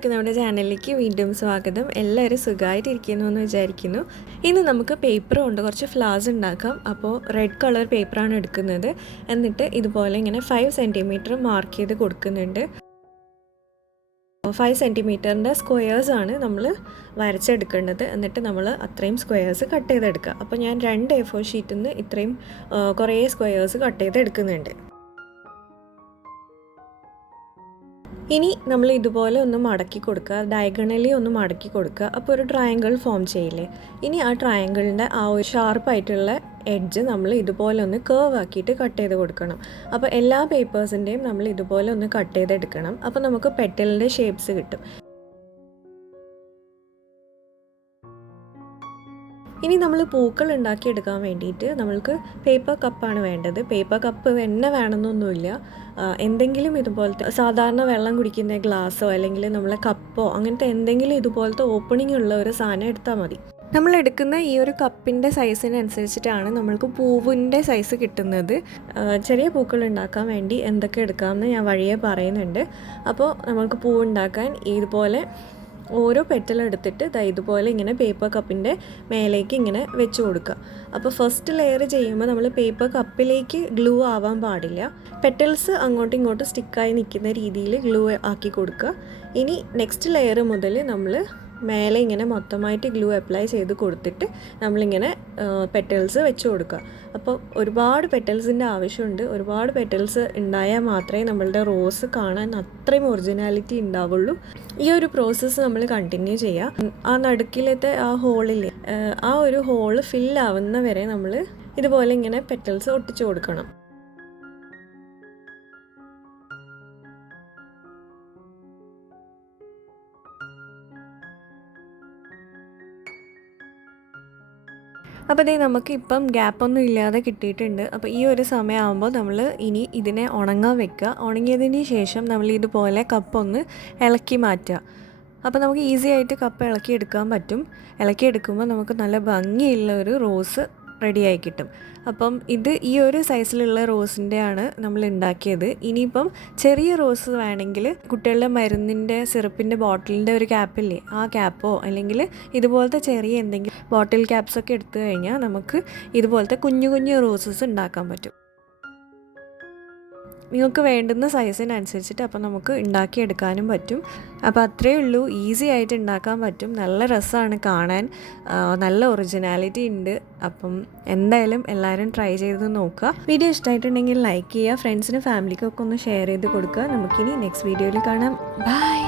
എല്ലാവർക്കും നമ്മുടെ ചാനലിലേക്ക് വീണ്ടും സ്വാഗതം. എല്ലാവരും സുഖമായിട്ടിരിക്കുന്നു എന്ന് വിചാരിക്കുന്നു. ഇന്ന് നമുക്ക് പേപ്പർ കൊണ്ട് കുറച്ച് ഫ്ലവേഴ്സ് ഉണ്ടാക്കാം. അപ്പോൾ റെഡ് കളർ പേപ്പറാണ് എടുക്കുന്നത്. എന്നിട്ട് ഇതുപോലെ ഇങ്ങനെ 5 സെൻറ്റിമീറ്റർ മാർക്ക് ചെയ്ത് കൊടുക്കുന്നുണ്ട്. 5 സെൻറ്റിമീറ്ററിൻ്റെ സ്ക്വയേഴ്സാണ് നമ്മൾ വരച്ചെടുക്കേണ്ടത്. എന്നിട്ട് നമ്മൾ അത്രയും സ്ക്വയേഴ്സ് കട്ട് ചെയ്തെടുക്കുക. അപ്പോൾ ഞാൻ 2 A4 ഷീറ്റിൽ നിന്ന് ഇത്രയും കുറേ സ്ക്വയേഴ്സ് കട്ട് ചെയ്തെടുക്കുന്നുണ്ട്. ഇനി നമ്മൾ ഇതുപോലെ ഒന്ന് മടക്കി കൊടുക്കുക, ഡയഗണലി ഒന്ന് മടക്കി കൊടുക്കുക. അപ്പോൾ ഒരു ട്രയാങ്കിൾ ഫോം ചെയ്യില്ലേ. ഇനി ആ ട്രയാങ്കിളിൻ്റെ ആ ഒരു ഷാർപ്പായിട്ടുള്ള എഡ്ജ് നമ്മൾ ഇതുപോലെ ഒന്ന് കേർവ് ആക്കിയിട്ട് കട്ട് ചെയ്ത് കൊടുക്കണം. അപ്പോൾ എല്ലാ പേപ്പേഴ്സിൻ്റെയും നമ്മൾ ഇതുപോലെ ഒന്ന് കട്ട് ചെയ്തെടുക്കണം. അപ്പോൾ നമുക്ക് പെറ്റലിൻ്റെ ഷേപ്സ് കിട്ടും. ഇനി നമ്മൾ പൂക്കൾ ഉണ്ടാക്കിയെടുക്കാൻ വേണ്ടിയിട്ട് നമ്മൾക്ക് പേപ്പർ കപ്പാണ് വേണ്ടത്. പേപ്പർ കപ്പ് തന്നെ വേണമെന്നൊന്നുമില്ല. എന്തെങ്കിലും ഇതുപോലത്തെ സാധാരണ വെള്ളം കുടിക്കുന്ന ഗ്ലാസ്സോ അല്ലെങ്കിൽ നമ്മളെ കപ്പോ അങ്ങനത്തെ എന്തെങ്കിലും ഇതുപോലത്തെ ഓപ്പണിംഗ് ഉള്ള ഒരു സാധനം എടുത്താൽ മതി. നമ്മൾ എടുക്കുന്ന ഈ ഒരു കപ്പിൻ്റെ സൈസിനനുസരിച്ചിട്ടാണ് നമ്മൾക്ക് പൂവിൻ്റെ സൈസ് കിട്ടുന്നത്. ചെറിയ പൂക്കൾ ഉണ്ടാക്കാൻ വേണ്ടി എന്തൊക്കെ എടുക്കാമെന്ന് ഞാൻ വഴിയെ പറയുന്നുണ്ട്. അപ്പോൾ നമ്മൾക്ക് പൂവുണ്ടാക്കാൻ ഇതുപോലെ ഓരോ പെറ്റലെടുത്തിട്ട് ഇതുപോലെ ഇങ്ങനെ പേപ്പർ കപ്പിൻ്റെ മേലേക്ക് ഇങ്ങനെ വെച്ച് കൊടുക്കുക. അപ്പോൾ ഫസ്റ്റ് ലെയർ ചെയ്യുമ്പോൾ നമ്മൾ പേപ്പർ കപ്പിലേക്ക് ഗ്ലൂ ആവാൻ പാടില്ല. പെറ്റൽസ് അങ്ങോട്ടും ഇങ്ങോട്ടും സ്റ്റിക്കായി നിൽക്കുന്ന രീതിയിൽ ഗ്ലൂ ആക്കി കൊടുക്കുക. ഇനി നെക്സ്റ്റ് ലെയർ മുതൽ നമ്മൾ മേലെ ഇങ്ങനെ മൊത്തമായിട്ട് ഗ്ലൂ അപ്ലൈ ചെയ്ത് കൊടുത്തിട്ട് നമ്മളിങ്ങനെ പെറ്റൽസ് വെച്ച് കൊടുക്കുക. അപ്പോൾ ഒരുപാട് പെറ്റൽസിൻ്റെ ആവശ്യമുണ്ട്. ഒരുപാട് പെറ്റൽസ് ഉണ്ടായാൽ മാത്രമേ നമ്മളുടെ റോസ് കാണാൻ അത്രയും ഒറിജിനാലിറ്റി ഉണ്ടാവുള്ളൂ. ഈ ഒരു പ്രോസസ്സ് നമ്മൾ കണ്ടിന്യൂ ചെയ്യുക. ആ നടുക്കിലത്തെ ആ ഹോളില്ലേ, ആ ഒരു ഹോള് ഫില്ലാവുന്ന വരെ നമ്മൾ ഇതുപോലെ ഇങ്ങനെ പെറ്റൽസ് ഒട്ടിച്ചു കൊടുക്കണം. അപ്പോൾ നമുക്ക് ഇപ്പം ഗ്യാപ്പൊന്നും ഇല്ലാതെ കിട്ടിയിട്ടുണ്ട്. അപ്പോൾ ഈ ഒരു സമയമാകുമ്പോൾ നമ്മൾ ഇനി ഇതിനെ ഉണങ്ങാൻ വെക്കുക. ഉണങ്ങിയതിന് ശേഷം നമ്മൾ ഇതുപോലെ കപ്പൊന്ന് ഇളക്കി മാറ്റുക. അപ്പോൾ നമുക്ക് ഈസി ആയിട്ട് കപ്പ് ഇളക്കിയെടുക്കാൻ പറ്റും. ഇളക്കിയെടുക്കുമ്പോൾ നമുക്ക് നല്ല ഭംഗിയുള്ള ഒരു റോസ് റെഡിയായി കിട്ടും. അപ്പം ഇത് ഈ ഒരു സൈസിലുള്ള റോസിൻ്റെ ആണ് നമ്മൾ ഉണ്ടാക്കിയത്. ഇനിയിപ്പം ചെറിയ റോസ് വേണമെങ്കിൽ കുട്ടികളുടെ മരുന്നിൻ്റെ സിറപ്പിൻ്റെ ബോട്ടിലിൻ്റെ ഒരു ക്യാപ്പില്ലേ, ആ ക്യാപ്പോ അല്ലെങ്കിൽ ഇതുപോലത്തെ ചെറിയ എന്തെങ്കിലും ബോട്ടിൽ ക്യാപ്സൊക്കെ എടുത്തു കഴിഞ്ഞാൽ നമുക്ക് ഇതുപോലത്തെ കുഞ്ഞു കുഞ്ഞു റോസസ് ഉണ്ടാക്കാൻ പറ്റും. നിങ്ങൾക്ക് വേണ്ടുന്ന സൈസിനനുസരിച്ചിട്ട് അപ്പോൾ നമുക്ക് ഉണ്ടാക്കിയെടുക്കാനും പറ്റും. അപ്പോൾ അത്രയേ ഉള്ളൂ, ഈസി ആയിട്ട് ഉണ്ടാക്കാൻ പറ്റും. നല്ല രസമാണ് കാണാൻ, നല്ല ഒറിജിനാലിറ്റി ഉണ്ട്. അപ്പം എന്തായാലും എല്ലാവരും ട്രൈ ചെയ്ത് നോക്കുക. വീഡിയോ ഇഷ്ടമായിട്ടുണ്ടെങ്കിൽ ലൈക്ക് ചെയ്യുക, ഫ്രണ്ട്സിനും ഫാമിലിക്കൊക്കെ ഒന്ന് ഷെയർ ചെയ്ത് കൊടുക്കുക. നമുക്കിനി നെക്സ്റ്റ് വീഡിയോയിൽ കാണാം. ബൈ.